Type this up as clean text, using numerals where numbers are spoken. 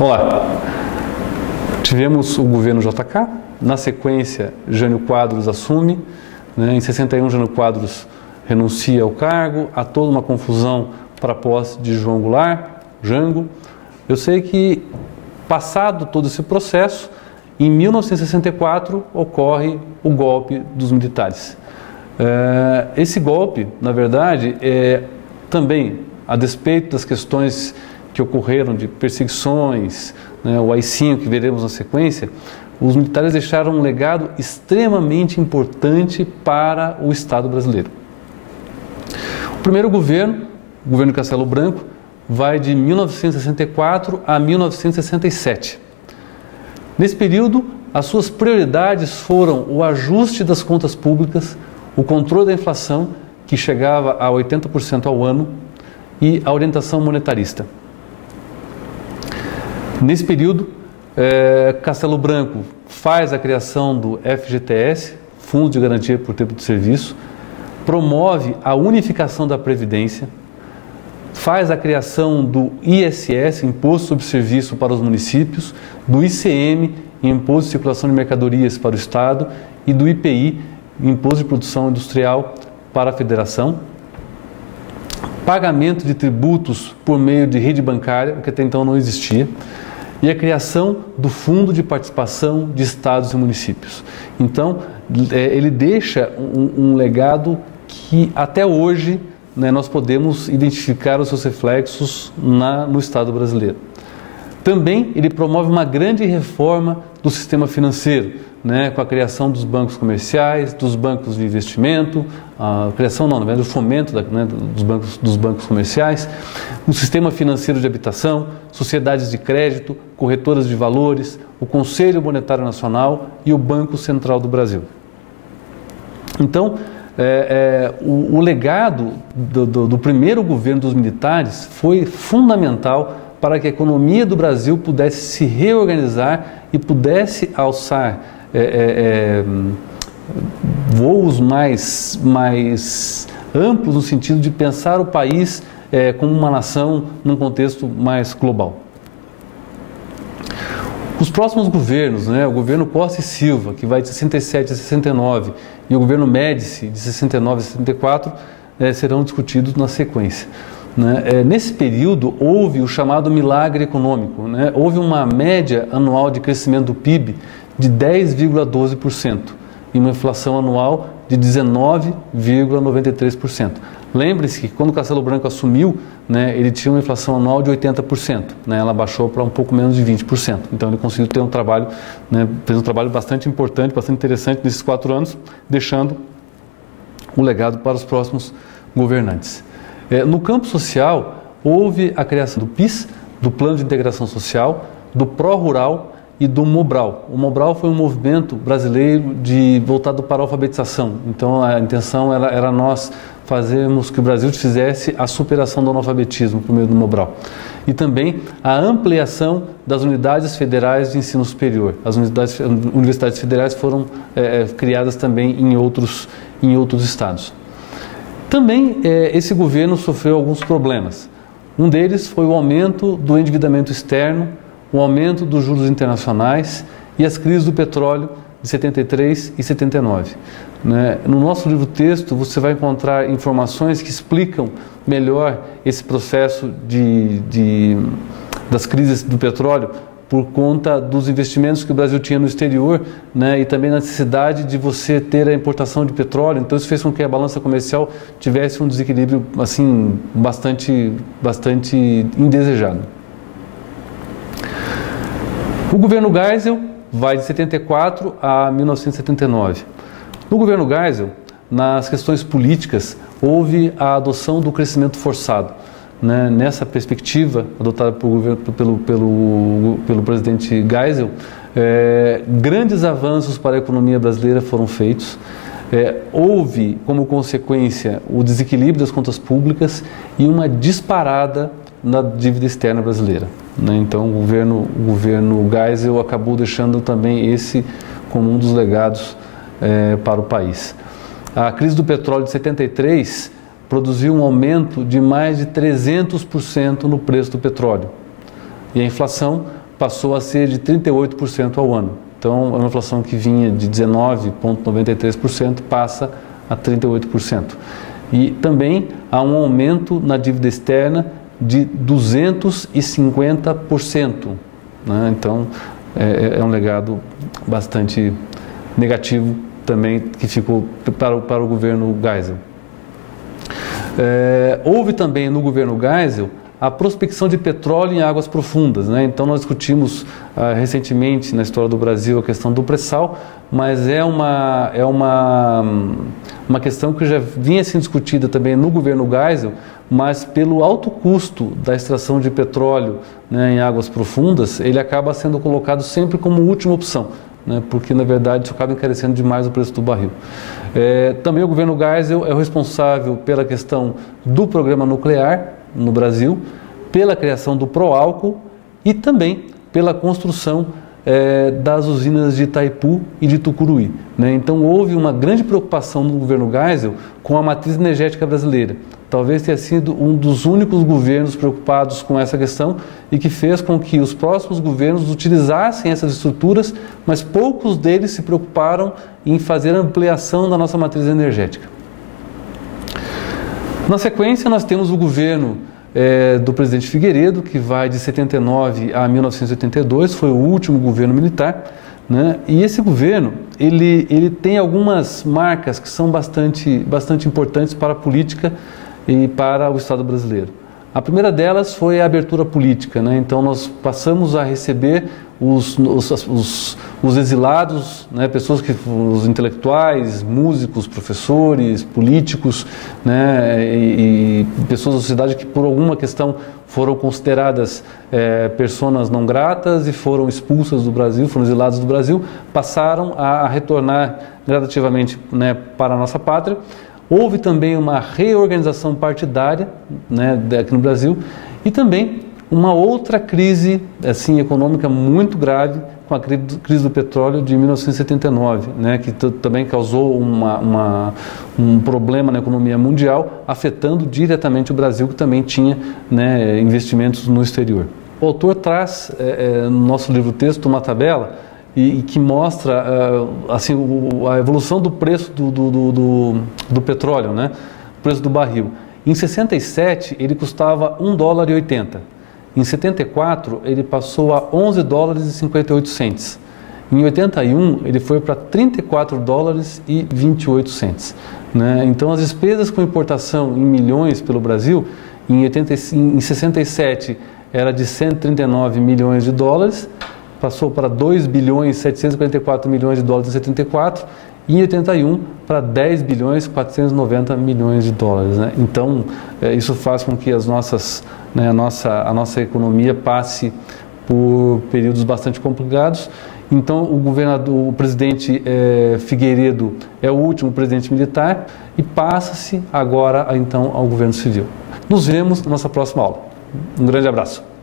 Olá, tivemos o governo JK, na sequência Jânio Quadros assume, em 61 Jânio Quadros renuncia ao cargo, há toda uma confusão para a posse de João Goulart, Jango. Eu sei que, passado todo esse processo, em 1964 ocorre o golpe dos militares. Esse golpe, na verdade, também, a despeito das questões que ocorreram de perseguições, o AI-5 que veremos na sequência, os militares deixaram um legado extremamente importante para o Estado brasileiro. O primeiro governo, o governo Castelo Branco, vai de 1964 a 1967. Nesse período, as suas prioridades foram o ajuste das contas públicas, o controle da inflação, que chegava a 80% ao ano, e a orientação monetarista. Nesse período, Castelo Branco faz a criação do FGTS, Fundo de Garantia por Tempo de Serviço, promove a unificação da Previdência, faz a criação do ISS, Imposto sobre Serviço para os municípios, do ICM, Imposto de Circulação de Mercadorias para o Estado, e do IPI, Imposto de Produção Industrial para a Federação, pagamento de tributos por meio de rede bancária, que até então não existia, e a criação do Fundo de Participação de Estados e Municípios. Então, ele deixa um legado que até hoje nós podemos identificar os seus reflexos no Estado brasileiro. Também ele promove uma grande reforma do sistema financeiro, com a criação dos bancos comerciais, dos bancos de investimento, a criação, não, na verdade, o fomento dos bancos comerciais, o sistema financeiro de habitação, sociedades de crédito, corretoras de valores, o Conselho Monetário Nacional e o Banco Central do Brasil. Então, o legado do primeiro governo dos militares foi fundamental para que a economia do Brasil pudesse se reorganizar e pudesse alçar voos mais amplos no sentido de pensar o país como uma nação num contexto mais global. Os próximos governos, o governo Costa e Silva, que vai de 67 a 69, e o governo Médici, de 69 a 74, serão discutidos na sequência. Nesse período, houve o chamado milagre econômico. Houve uma média anual de crescimento do PIB de 10,12% e uma inflação anual de 19,93%. Lembre-se que quando o Castelo Branco assumiu, ele tinha uma inflação anual de 80%, ela baixou para um pouco menos de 20%. Então ele conseguiu ter um trabalho, fez um trabalho bastante importante, bastante interessante nesses 4 anos, deixando o legado para os próximos governantes. No campo social, houve a criação do PIS, do Plano de Integração Social, do Pró-Rural e do Mobral. O Mobral foi um movimento brasileiro voltado para a alfabetização. Então a intenção era nós fazermos que o Brasil fizesse a superação do analfabetismo por meio do Mobral. E também a ampliação das unidades federais de ensino superior. As universidades federais foram criadas também em outros estados. Também esse governo sofreu alguns problemas. Um deles foi o aumento do endividamento externo, o aumento dos juros internacionais e as crises do petróleo de 73 e 79. No nosso livro-texto você vai encontrar informações que explicam melhor esse processo das crises do petróleo por conta dos investimentos que o Brasil tinha no exterior, e também na necessidade de você ter a importação de petróleo. Então isso fez com que a balança comercial tivesse um desequilíbrio assim, bastante indesejado. O governo Geisel vai de 74 a 1979. No governo Geisel, nas questões políticas, houve a adoção do crescimento forçado. Nessa perspectiva adotada pelo presidente Geisel, grandes avanços para a economia brasileira foram feitos. Houve, como consequência, o desequilíbrio das contas públicas e uma disparada na dívida externa brasileira. Então, o governo Geisel acabou deixando também esse como um dos legados para o país. A crise do petróleo de 73 produziu um aumento de mais de 300% no preço do petróleo. E a inflação passou a ser de 38% ao ano. Então, é uma inflação que vinha de 19,93% passa a 38%. E também há um aumento na dívida externa de 250%. Né? Então, é um legado bastante negativo também que ficou para o governo Geisel. Houve também no governo Geisel a prospecção de petróleo em águas profundas, né? Então nós discutimos recentemente na história do Brasil a questão do pré-sal, mas é uma questão que já vinha sendo discutida também no governo Geisel, mas pelo alto custo da extração de petróleo, né, em águas profundas, ele acaba sendo colocado sempre como última opção, né, porque na verdade isso acaba encarecendo demais o preço do barril. Também o governo Geisel é o responsável pela questão do programa nuclear no Brasil, pela criação do Proálcool e também pela construção das usinas de Itaipu e de Tucuruí, né? Então houve uma grande preocupação no governo Geisel com a matriz energética brasileira. Talvez tenha sido um dos únicos governos preocupados com essa questão e que fez com que os próximos governos utilizassem essas estruturas, mas poucos deles se preocuparam em fazer a ampliação da nossa matriz energética. Na sequência, nós temos o governo do presidente Figueiredo, que vai de 79 a 1982, foi o último governo militar, né? E esse governo, ele tem algumas marcas que são bastante importantes para a política e para o Estado brasileiro. A primeira delas foi a abertura política, né? Então nós passamos a receber os exilados, né? Pessoas os intelectuais, músicos, professores, políticos, né? E pessoas da sociedade que por alguma questão foram consideradas personas não gratas e foram expulsas do Brasil, foram exilados do Brasil, passaram a retornar gradativamente, né, para a nossa pátria. Houve também uma reorganização partidária, né, aqui no Brasil, e também uma outra crise assim, econômica muito grave, com a crise do petróleo de 1979, né, que também causou um problema na economia mundial, afetando diretamente o Brasil, que também tinha, né, investimentos no exterior. O autor traz no nosso livro-texto uma tabela e que mostra assim, a evolução do preço do petróleo, né? O preço do barril. Em 67 ele custava $1,80. Em 74 ele passou a $11,58. Em 81 ele foi para $34,28. Né? Então as despesas com importação em milhões pelo Brasil, em 67 era de 139 milhões de dólares, passou para 2,744 bilhões de dólares em 74 e em 81 para 10,490 bilhões de dólares. Né? Então, isso faz com que a nossa economia passe por períodos bastante complicados. Então, o presidente Figueiredo é o último presidente militar e passa-se agora então ao governo civil. Nos vemos na nossa próxima aula. Um grande abraço.